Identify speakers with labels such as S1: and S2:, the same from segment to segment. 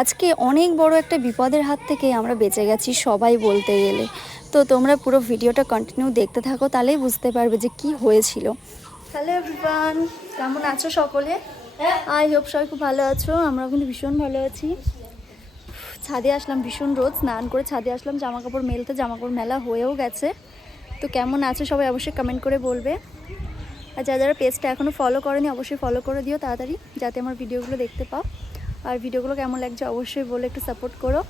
S1: আজকে অনেক বড় একটা বিপদের হাত থেকে আমরা বেঁচে গেছি সবাই বলতে গেলে। তো তোমরা পুরো ভিডিওটা কন্টিনিউ দেখতে থাকো তাহলেই বুঝতে পারবে যে কি হয়েছিল। হ্যালো এভরিওয়ান কেমন আছো সকলে? আই হোপ সবাই খুব ভালো আছো আমরাও কিন্তু ভীষণ ভালো আছি। ছাদে আসলাম ভীষণ রোদ স্নান করে ছাদে আসলাম জামা কাপড় মেলতে জামা কাপড় মেলা হয়েও গেছে। তো কেমন আছো সবাই অবশ্যই কমেন্ট করে বলবে। আর যারা যারা পেজটা এখনও ফলো করেনি অবশ্যই ফলো করে দিও তাড়াতাড়ি যাতে আমার ভিডিওগুলো দেখতে পাও। আর ভিডিওগুলো কেমন লাগছে অবশ্যই বলে একটু সাপোর্ট করো।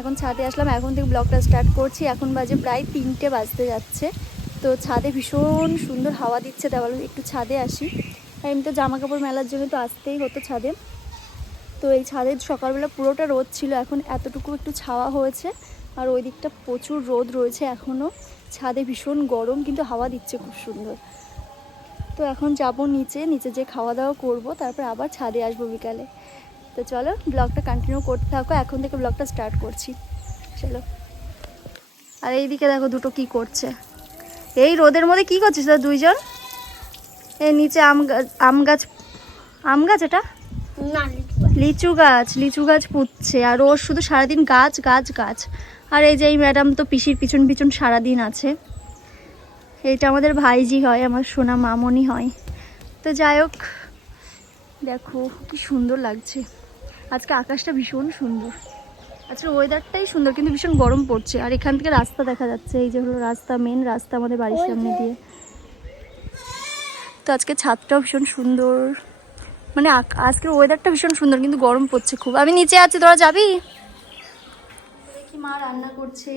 S1: এখন ছাদে আসলাম, এখন থেকে ব্লগটা স্টার্ট করছি। এখন বাজে প্রায় তিনটে বাজতে যাচ্ছে। তো ছাদে ভীষণ সুন্দর হাওয়া দিচ্ছে বলো একটু ছাদে আসি। আর এমনি তো জামা কাপড় মেলার জন্য তো আসতেই হতো ছাদে। তো এই ছাদে সকালবেলা পুরোটা রোদ ছিল, এখন এতটুকু একটু ছাওয়া হয়েছে। আর ওই দিকটা প্রচুর রোদ রয়েছে এখনও ছাদে ভীষণ গরম, কিন্তু হাওয়া দিচ্ছে খুব সুন্দর। তো এখন যাব নিচে নিচে যে খাওয়া দাওয়া করব, তারপর আবার ছাদে আসব বিকালে। তো চলো ব্লগটা কন্টিনিউ করতে থাকো এখন থেকে ব্লগটা স্টার্ট করছি। চলো। আর এইদিকে দেখো দুটো কি করছে। এই রোদের মধ্যে কি করছিস তোরা দুইজন? এই নিচে আম গাছ আম গাছ আম গাছ এটা? লিচু গাছ লিচু গাছ পুঁতছে আর ওর শুধু সারাদিন গাছ গাছ গাছ। আর এই যে এই ম্যাডাম তো পিসির পিছন পিছন সারাদিন আছে। এইটা আমাদের ভাইজি হয় আমার সোনা মামনি হয়। তো যাই হোক দেখো কি সুন্দর লাগছে। আজকে আকাশটা ভীষণ সুন্দর। আজকে ওয়েদারটাই সুন্দর কিন্তু ভীষণ গরম পড়ছে। আর এখান থেকে রাস্তা দেখা যাচ্ছে এই যে হলো রাস্তা মেন রাস্তা আমাদের বাড়ির সামনে দিয়ে। তো আজকে ছাদটাও ভীষণ সুন্দর। মানে আজকের ওয়েদারটা ভীষণ সুন্দর কিন্তু গরম পড়ছে খুব। আমি নিচে আছি তোরা যাবি? দেখি মা রান্না করছে।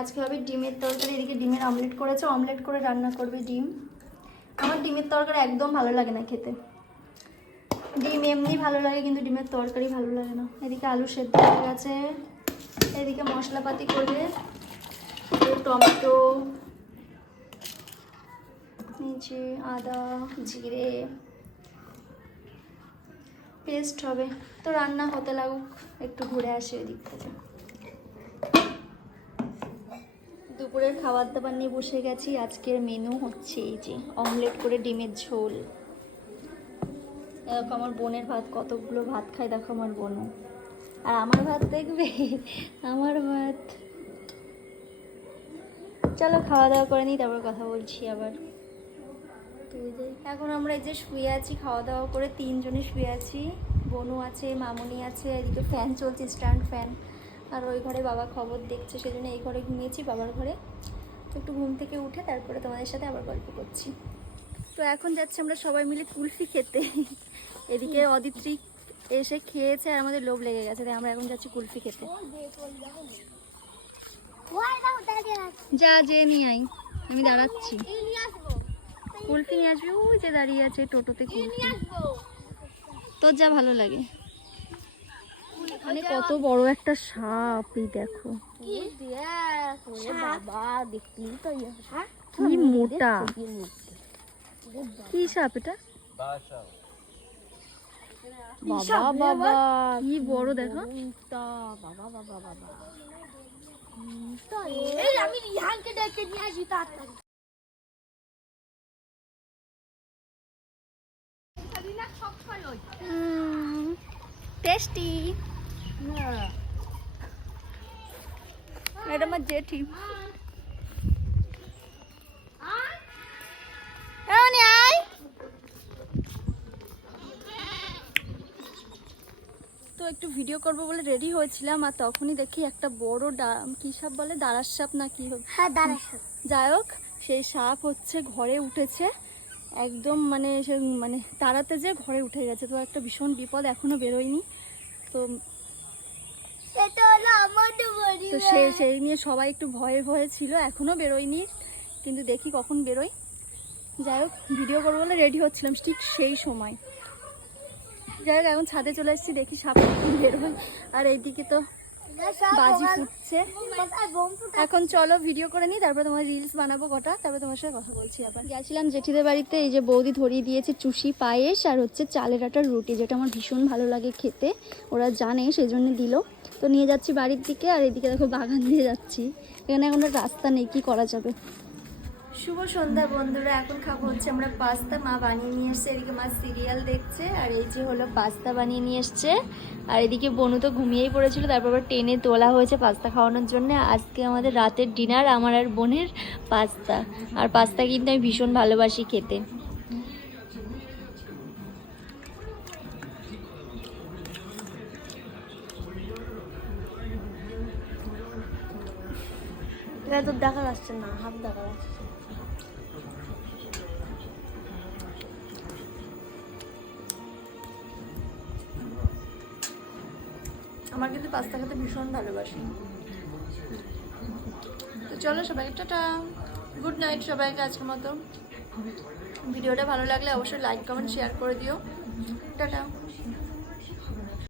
S1: আজকে হবে ডিমের তরকারি এদিকে ডিমের অমলেট করেছে। অমলেট করে রান্না করবে ডিম। আমার ডিমের তরকারি একদম ভালো লাগে না খেতে। ডিম এমনি ভালো লাগে, কিন্তু ডিমের তরকারি ভালো লাগে না। এদিকে আলু সেদ্ধ হয়ে গেছে। এদিকে মশলাপাতি করবে। টমেটো, নিচে আদা, জিরে। পেস্ট হবে। তো রান্না হতে লাগুক, একটু ঘুরে আসি ওই দিক থেকে। দুপুরের খাবার দাবার নিয়ে বসে গেছি। আজকের মেনু হচ্ছে এই যে অমলেট করে ডিমের ঝোল। দেখো আমার বোনের ভাত, কতগুলো ভাত খায় দেখো আমার বোনও। আর আমার ভাত দেখবে? আমার ভাত। চলো খাওয়া দাওয়া করে নিই, তারপর কথা বলছি আবার। এখন আমরা এই যে শুয়ে আছি, খাওয়া দাওয়া করে তিনজনে শুয়ে আছি। বনু আছে, মামুনি আছে, এদিকে ফ্যান চলছে স্ট্যান্ড ফ্যান। আর ওই ঘরে বাবা খবর দেখছে, সেজন্য এই ঘরে ঘুমিয়েছি, বাবার ঘরে। তো একটু ঘুম থেকে উঠে তারপরে তোমাদের সাথে আবার গল্প করছি। তো এখন যাচ্ছি আমরা সবাই মিলে কুলফি খেতে। এদিকে অদিত্রি এসে খেয়েছে আর আমাদের লোভ লেগে গেছে তাই আমরা এখন যাচ্ছি কুলফি খেতে। যা যে নিয়ে আই আমি দাঁড়াচ্ছি। কুলফি নিয়ে আসবি? ওই যে দাঁড়িয়ে আছে টোটোতে কুলফি। তোর যা ভালো লাগে। এখানে কত বড় একটা সাপ এই দেখো।
S2: বাবা দেখলি
S1: কি মোটা। কি সাপ এটা?
S2: বাবা বাবা।
S1: কি বড় দেখো।
S2: বাবা বাবা বাবা এই আমি রিহানকে ডেকে নিয়ে আসি তাড়াতাড়ি।
S1: টেস্টি এটা আমার জেঠি। একটু ভিডিও করব বলে রেডি হয়েছিলাম আর তখনই দেখি একটা বড় কি সাপ বলে? দাঁড়ার সাপ না কি হবে
S2: হ্যাঁ দাঁড়া
S1: যাই হোক সেই সাপ হচ্ছে ঘরে উঠেছে। একদম মানে সে মানে তাড়াতে যে ঘরে উঠে গেছে। তো একটা ভীষণ বিপদ এখনও বেরোয়নি। তো তো সে সেই নিয়ে সবাই একটু ভয়ে ভয়ে ছিল এখনও বেরোয়নি। কিন্তু দেখি কখন বেরোয়। যাই হোক ভিডিও করব বলে রেডি হচ্ছিলাম ঠিক সেই সময়। যাই হোক এখন ছাদে চলে এসেছি, দেখি সাপ বেরোয় আর এইদিকে তো বাজি ফুটছে। এখন চলো ভিডিও করে নিই, তারপরে তোমার রিলস বানাবো কটা, তারপরে তোমার সাথে কথা বলছি আবার। গেছিলাম জেঠিদের বাড়িতে, এই যে বৌদি ধরিয়ে দিয়েছে চুষি পায়েস আর হচ্ছে চালের আটার রুটি, যেটা আমার ভীষণ ভালো লাগে খেতে। ওরা জানে, সেজন্য দিল। তো নিয়ে যাচ্ছি বাড়ির দিকে, আর এদিকে দেখো বাগান দিয়ে যাচ্ছি। এখানে এখন রাস্তা নেই, কি করা যাবে? শুভ সন্ধ্যা বন্ধুরা, এখন খাব হচ্ছে আমরা পাস্তা। মা বানিয়ে নিয়ে এসছে, এদিকে মা সিরিয়াল দেখছে, আর এই যে হলো পাস্তা বানিয়ে নিয়ে এসছে। আর এদিকে বনু তো ঘুমিয়েই পড়েছিল, তারপর আবার টেনে তোলা হয়েছে পাস্তা খাওয়ানোর জন্য। আজকে আমাদের রাতের ডিনার আমার আর বোনের পাস্তা। আর পাস্তা কিন্তু আমি ভীষণ ভালোবাসি খেতে।
S2: দেখা যাচ্ছে না, হাত দেখা যাচ্ছে
S1: আমার কিন্তু পাস্তা খেতে ভীষণ ভালোবাসি। তো চলো সবাই, টাটা। গুড নাইট সবাইকে আজকের মতো। ভিডিওটা ভালো লাগলে অবশ্যই লাইক কমেন্ট শেয়ার করে দিও। টাটা।